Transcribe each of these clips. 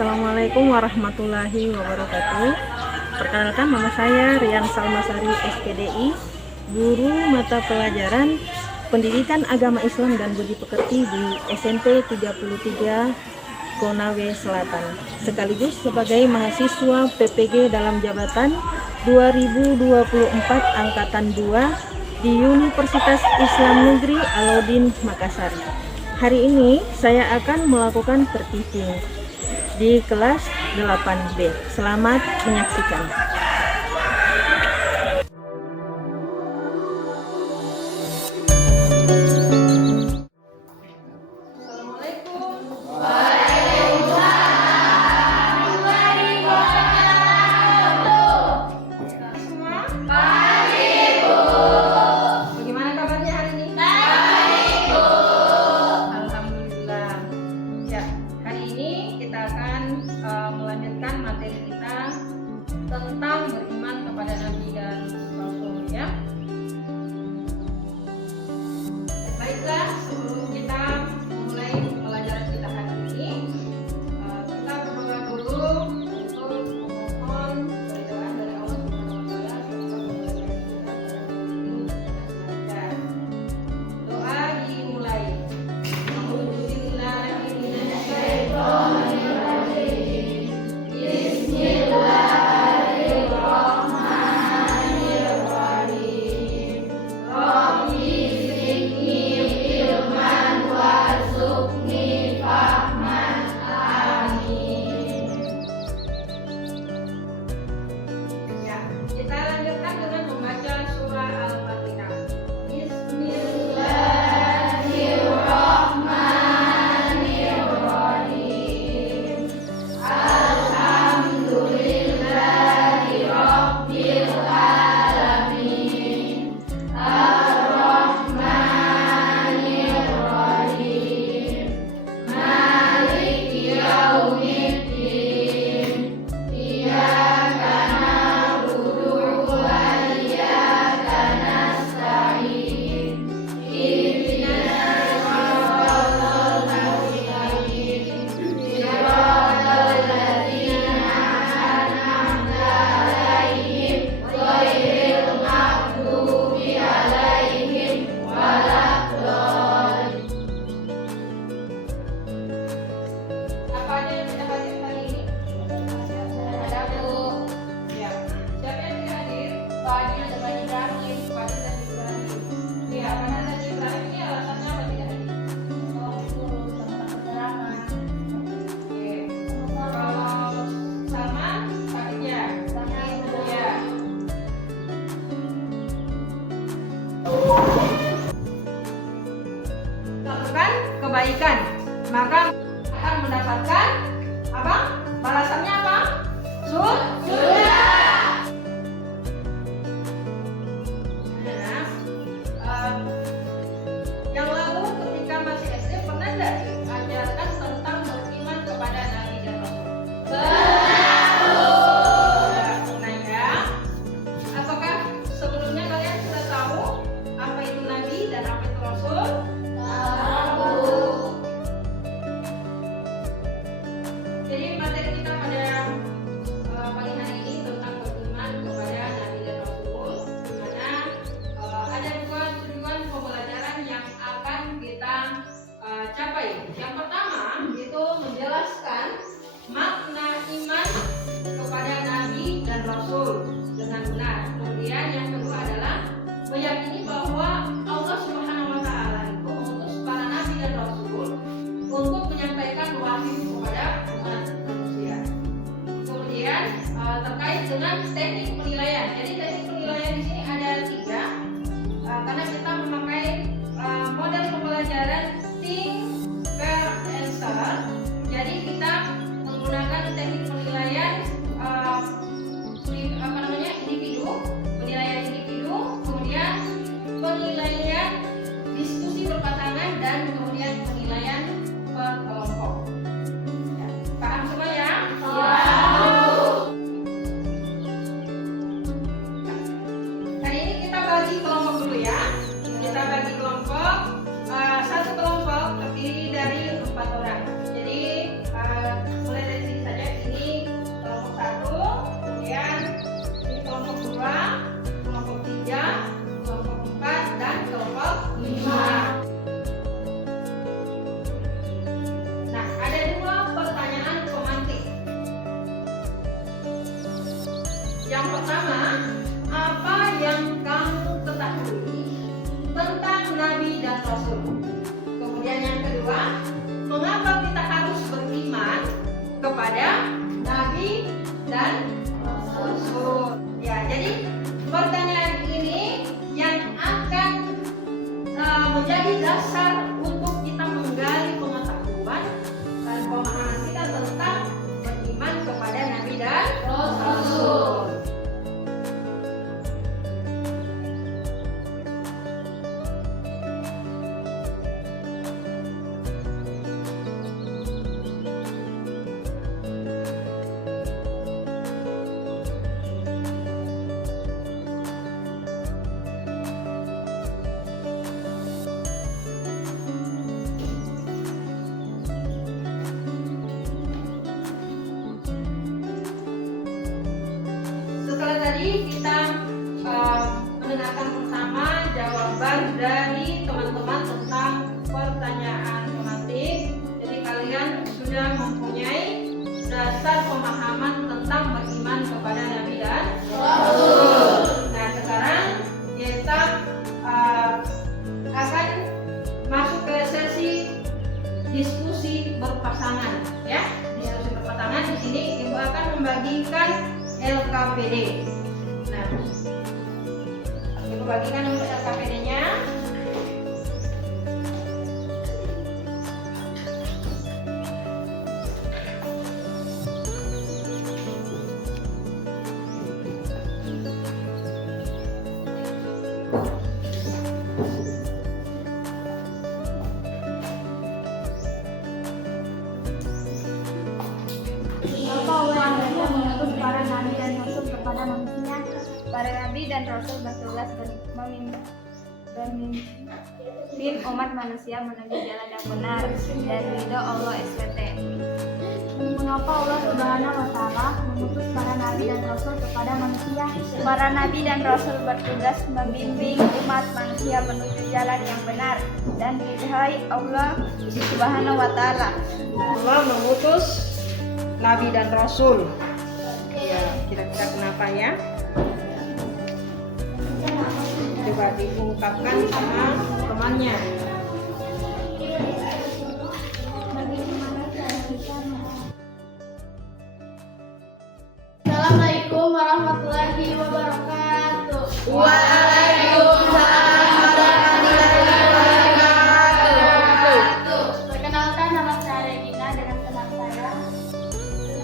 Assalamualaikum warahmatullahi wabarakatuh. Perkenalkan, nama saya Rian Salmasari SPDI, guru mata pelajaran Pendidikan Agama Islam dan Budi Pekerti di SMP 33 Konawe Selatan, sekaligus sebagai mahasiswa PPG dalam jabatan 2024 Angkatan 2 di Universitas Islam Negeri Alauddin Makassar. Hari ini saya akan melakukan terteaching di kelas 8B. Selamat menyaksikan. Melanjutkan materi kita tentang beriman kepada Nabi dan Rasul, ya. Baiklah, sebelum kita mulai pelajaran kita hari ini, kita berdoa dulu untuk memohon keridhaan dari Allah Subhanahu wa Ta'ala serta pembelajaran kita. Doa dimulai. Kita lanjutkan dengan membaca surah Al-Fatihah. Bismillahirrahmanirrahim. Alhamdulillahirabbil alamin. Ar-Rahmanirrahim. Maliki yaumiddin. Iyyaka na'budu wa iyyaka nasta'in. Ihdinas siratal mustaqim. Siratal ladzina an'amta 'alaihim ghairil maghdubi 'alaihim waladdallin. Apa aja yang kita baca kali ini? Ada Bu. Ya. Siapa yang tidak hadir? Tadi ada Pak Ibrahim, Pak dan Ibrahim. Ya, karena tadi Ibrahim ini alasannya apa tidak hadir? Guru sama keterangan. Oke. Kalau sama sakit ya? Ya. Lakukan kebaikan, maka akan mendapatkan apa? Balasannya apa? Surga. Nah, yang lalu ketika masih SD pernah tidak diajarkan tentang beriman kepada Nabi dan Rasul? Pernah ya? Apakah sebelumnya kalian sudah tahu apa itu Nabi dan apa itu Rasul? Jadi materi kita pada pagi hari ini tentang beriman kepada Nabi dan Rasul, di mana ada dua tujuan pembelajaran yang akan kita capai. Yang pertama itu menjelaskan makna iman kepada Nabi dan Rasul dengan benar. Kemudian yang kedua adalah meyakini bahwa Allah Subhanahu wa Ta'ala itu mengutus para Nabi dan Rasul untuk menyampaikan wahyu kepada umat manusia. Kemudian terkait dengan teknik penilaian. Jadi teknik penilaian di sini ada 3, karena kita memakai model pembelajaran think, pair, answer. Jadi kita menggunakan teknik penilaian individu, penilaian individu, kemudian penilaian diskusi berpasangan dan kemudian penilaian per kelompok. Ya, paham semua ya? Hari ini kita bagi kelompok dulu ya. Kita bagi kelompok. Satu kelompok terdiri dari 4 orang. Jadi mulai dari sini saja. Yang pertama, apa yang kamu ketahui tentang Nabi dan Rasul? Kemudian yang kedua, mengapa kita harus beriman kepada Nabi dan Rasul? Ya, jadi pertanyaan ini yang akan menjadi dasar untuk kita menggali pengetahuan dan pemahaman kita tentang beriman kepada Nabi dan Rasul. Setelah tadi kita mendengarkan bersama jawaban dari teman-teman tentang pertanyaan tematik. Jadi kalian sudah mempunyai dasar pemahaman tentang beriman kepada Nabi dan Rasul. Nah, sekarang kita akan masuk ke sesi diskusi berpasangan, ya. Diskusi berpasangan di sini Ibu akan membagikan LKPD. Nah, Ibu bagikan untuk LKPD-nya. Mengutus para nabi dan rasul kepada manusia. Para nabi dan rasul bertugas memimpin umat manusia menuju jalan yang benar dan ridho Allah SWT. Mengapa Allah Subhanahu wa Ta'ala mengutus para nabi dan rasul kepada manusia? Para nabi dan rasul bertugas membimbing umat manusia menuju jalan yang benar dan ridhoi Allah Subhanahu wa Ta'ala. Allah mengutus Nabi dan Rasul. Ya, kira-kira kenapa ya? Coba diungkapkan sama temannya. Assalamualaikum warahmatullahi wabarakatuh. Waalaikumsalam warahmatullahi wabarakatuh. Perkenalkan, nama saya Regina dengan teman saya.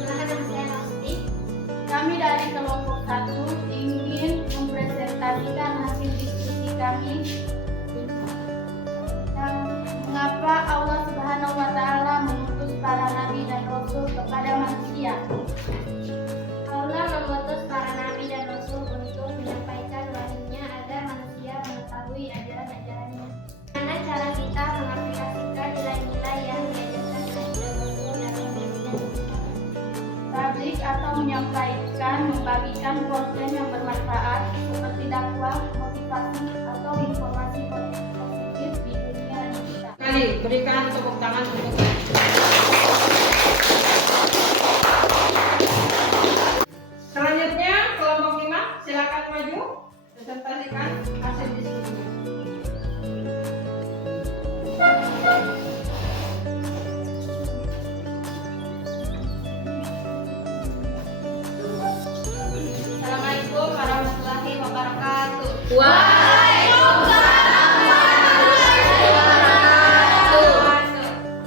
Perkenalkan, nama saya Nasti. Kami dari kelompok 1 ingin mempresentasikan hasil diskusi kami tentang mengapa Allah Subhanahu wa Ta'ala mengutus para nabi dan rasul kepada manusia. Allah mengutus para nabi dan rasul untuk menyampaikan wahyu-Nya agar manusia mengetahui ajaran-ajarannya. Bagaimana cara kita mengaplikasikan nilai-nilai yang diajarkan Nabi dan Rasul dalam kehidupan kita? Tablik atau menyampaikan, membagikan konten yang bermanfaat seperti dakwah, motivasi, atau informasi positif di dunia digital. Kali berikan tepuk tangan untuk selanjutnya kelompok 5, silakan maju presentasikan hasil diskusinya. Assalamualaikum warahmatullahi wabarakatuh.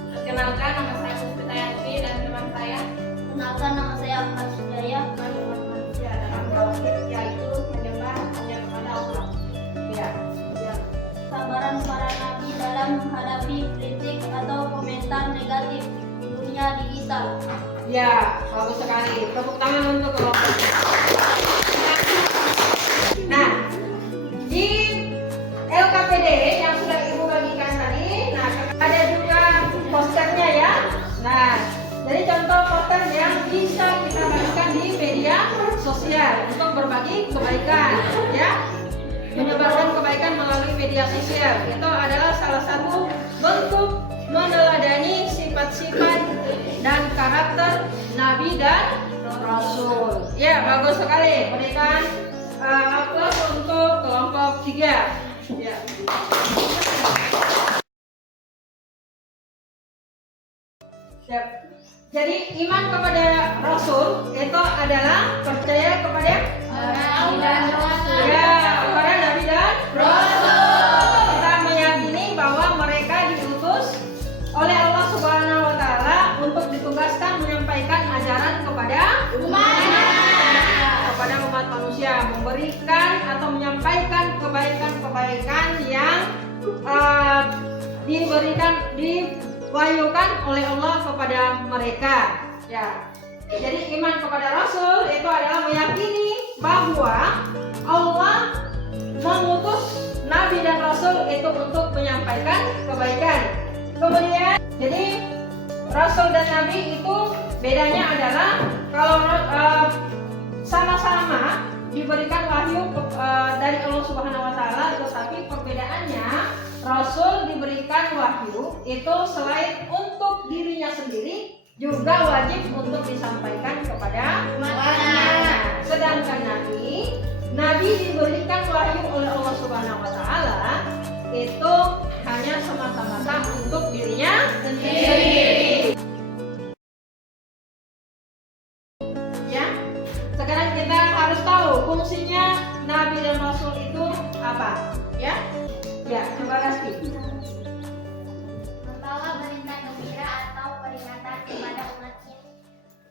Perkenalkan, nama saya Puspita Yanti dan teman saya. Kenalkan, nama saya Ahmad Sudaya. Umat manusia dalam tauhid, yaitu menyembah hanya kepada Allah. Ya. Sabaran para nabi dalam menghadapi kritik atau komentar negatif di dunia digital. Ya, bagus sekali. Tepuk tangan untuk kelompok. Nah, di LKPD yang sudah Ibu bagikan tadi, nah ada juga posternya ya. Nah, jadi contoh poster yang bisa kita bagikan di media sosial untuk berbagi kebaikan, ya. Menyebarkan kebaikan melalui media sosial itu adalah salah satu bentuk meneladani sifat-sifat dan karakter Nabi dan Rasul. Ya, bagus sekali. Berikan aplaus untuk kelompok 3. Ya. Siap. Jadi iman kepada Rasul itu adalah percaya kepada Nabi dan Rasul. ya, kepada Nabi dan Rasul. Kita meyakini bahwa mereka diutus oleh Allah Subhanahu wa taala untuk ditugaskan menyampaikan ajaran kepada umat manusia, memberikan atau menyampaikan kebaikan-kebaikan yang diwahyukan oleh Allah kepada mereka. Ya. Jadi iman kepada Rasul itu adalah meyakini bahwa Allah mengutus Nabi dan Rasul itu untuk menyampaikan kebaikan. Kemudian, jadi Rasul dan Nabi itu bedanya adalah kalau sama-sama diberikan wahyu dari Allah Subhanahu wa taala, tetapi perbedaannya Rasul diberikan wahyu itu selain untuk dirinya sendiri juga wajib untuk disampaikan kepada umatnya. Sedangkan Nabi diberikan wahyu oleh Allah Subhanahu wa taala itu hanya semata-mata untuk dirinya sendiri. Ya. Sekarang kita harus tahu fungsinya Nabi dan Rasul itu apa, ya? Ya, coba kasih. Membawa berita gembira atau peringatan kepada umatnya.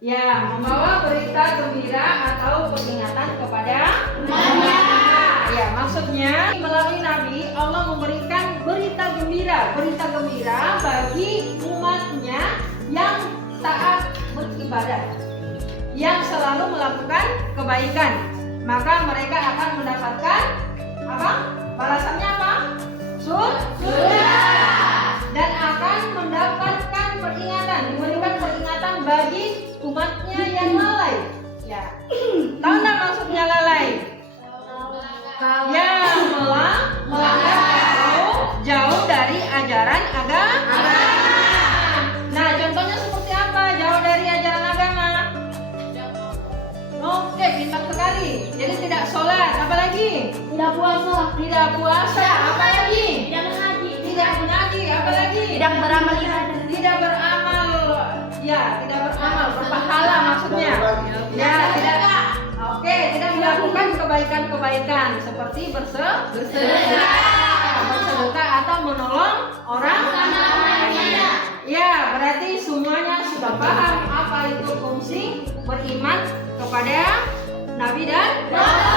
Ya, membawa berita gembira atau peringatan kepada umatnya. Ya, maksudnya melalui Nabi Allah memberikan berita gembira bagi umatnya yang taat beribadah, yang selalu melakukan kebaikan, maka mereka akan mendapatkan apa? Balasannya apa? Surga. Dan akan mendapatkan peringatan, diberikan peringatan bagi umatnya yang lalai. Ya. Tahu nggak maksudnya lalai? Ya, melanggar jauh dari ajaran agama. Nah, contohnya seperti apa? Jauh dari ajaran agama. Oke, pintar sekali. Jadi tidak sholat, apa lagi? Tidak puasa. Tidak puasa, apa lagi? Tidak mengaji. Tidak mengaji, apa lagi? Tidak beramal ibadah. Tidak beramal, ya, tidak beramal, berpahala maksudnya. Ya, tidak. Oke, tidak melakukan kebaikan-kebaikan seperti bersedekah atau menolong orang. Ya, berarti semuanya sudah paham apa itu fungsi beriman kepada Nabi dan Rasul.